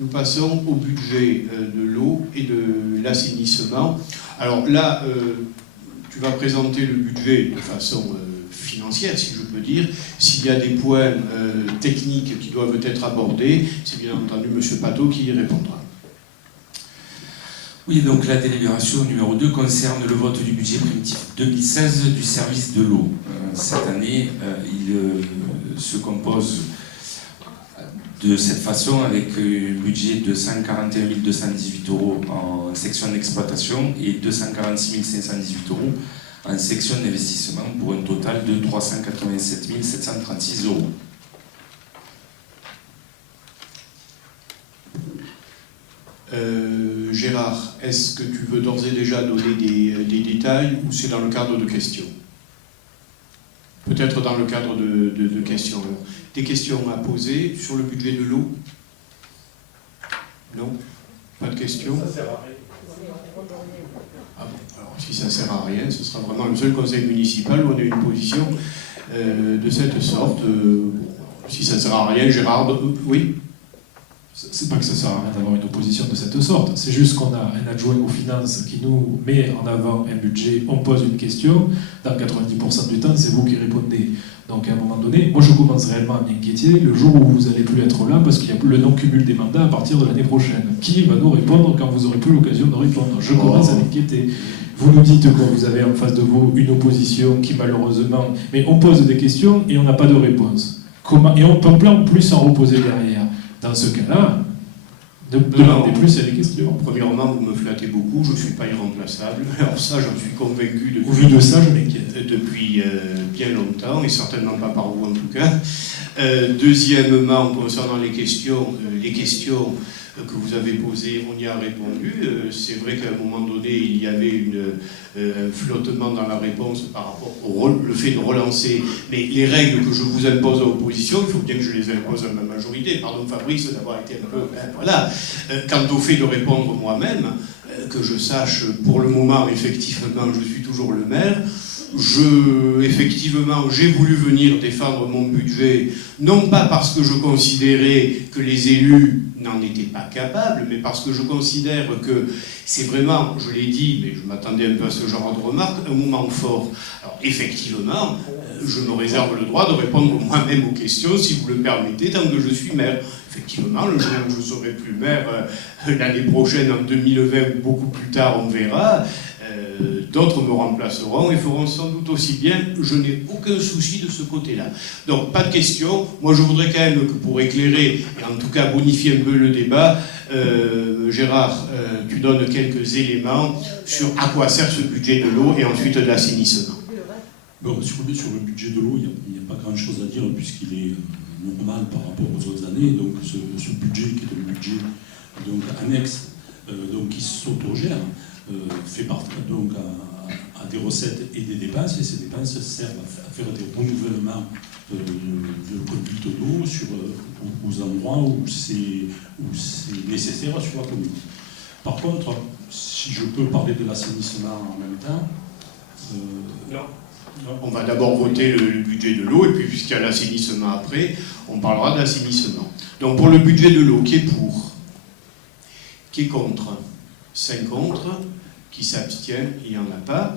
Nous passons au budget de l'eau et de l'assainissement. Alors là, tu vas présenter le budget de façon financière, si je peux dire. S'il y a des points techniques qui doivent être abordés, c'est bien entendu M. Pateau qui y répondra. Oui, donc la délibération numéro 2 concerne le vote du budget primitif 2016 du service de l'eau. Cette année, il se compose de cette façon avec un budget de 141 218 € en section d'exploitation et 246 518 € en section d'investissement pour un total de 387 736 €. Gérard, est-ce que tu veux d'ores et déjà donner des détails ou c'est dans le cadre de questions? Peut-être dans le cadre de questions. Alors, des questions à poser sur le budget de l'eau? Non? Pas de questions? Ça sert à rien. Ah bon, alors si ça ne sert à rien, ce sera vraiment le seul conseil municipal où on a une position de cette sorte. Si ça ne sert à rien, Gérard, oui? C'est pas que ça sert à rien d'avoir une opposition de cette sorte, c'est juste qu'on a un adjoint aux finances qui nous met en avant un budget, on pose une question, dans 90% du temps, c'est vous qui répondez. Donc à un moment donné, moi je commence réellement à m'inquiéter le jour où vous n'allez plus être là parce qu'il y a le non-cumul des mandats à partir de l'année prochaine. Qui va nous répondre quand vous n'aurez plus l'occasion de répondre? Je commence à m'inquiéter. Vous nous dites que vous avez en face de vous une opposition qui malheureusement... Mais on pose des questions et on n'a pas de réponse. Et on peut en plus en reposer derrière. Dans ce cas-là, ne demandez plus à des questions. Premièrement, vous me flattez beaucoup, je ne suis pas irremplaçable. Alors ça, j'en suis convaincu Au vu de ça, je m'inquiète. depuis bien longtemps, et certainement pas par vous en tout cas. Deuxièmement, concernant les questions que vous avez posées, on y a répondu. C'est vrai qu'à un moment donné, il y avait un flottement dans la réponse par rapport au le fait de relancer. Mais les règles que je vous impose à l'opposition, il faut bien que je les impose à ma majorité. Pardon Fabrice d'avoir été un peu... voilà. Quant au fait de répondre moi-même, que je sache, pour le moment, effectivement, je suis toujours le maire. Effectivement, j'ai voulu venir défendre mon budget, non pas parce que je considérais que les élus n'en étaient pas capables, mais parce que je considère que c'est vraiment, je l'ai dit, mais je m'attendais un peu à ce genre de remarque, un moment fort. Alors effectivement, je me réserve le droit de répondre moi-même aux questions, si vous le permettez, tant que je suis maire. Effectivement, le jour où je ne serai plus maire, l'année prochaine, en 2020 ou beaucoup plus tard, on verra. D'autres me remplaceront et feront sans doute aussi bien. Je n'ai aucun souci de ce côté-là. Donc, pas de questions. Moi, je voudrais quand même que pour éclairer, et en tout cas bonifier un peu le débat, Gérard, tu donnes quelques éléments sur à quoi sert ce budget de l'eau et ensuite de l'assainissement. Bon, sur le budget de l'eau, il n'y a pas grand-chose à dire puisqu'il est normal par rapport aux autres années. Donc, ce budget, qui est le budget donc, annexe, donc, qui s'autogère, fait partie donc à des recettes et des dépenses, et ces dépenses servent à faire des renouvellements de conduite d'eau aux endroits où c'est nécessaire sur la commune. Par contre, si je peux parler de l'assainissement en même temps... Non. On va d'abord voter le budget de l'eau, et puis puisqu'il y a l'assainissement après, on parlera d'assainissement. Donc pour le budget de l'eau, qui est pour? Qui est contre? 5 contre, qui s'abstient, il n'y en a pas.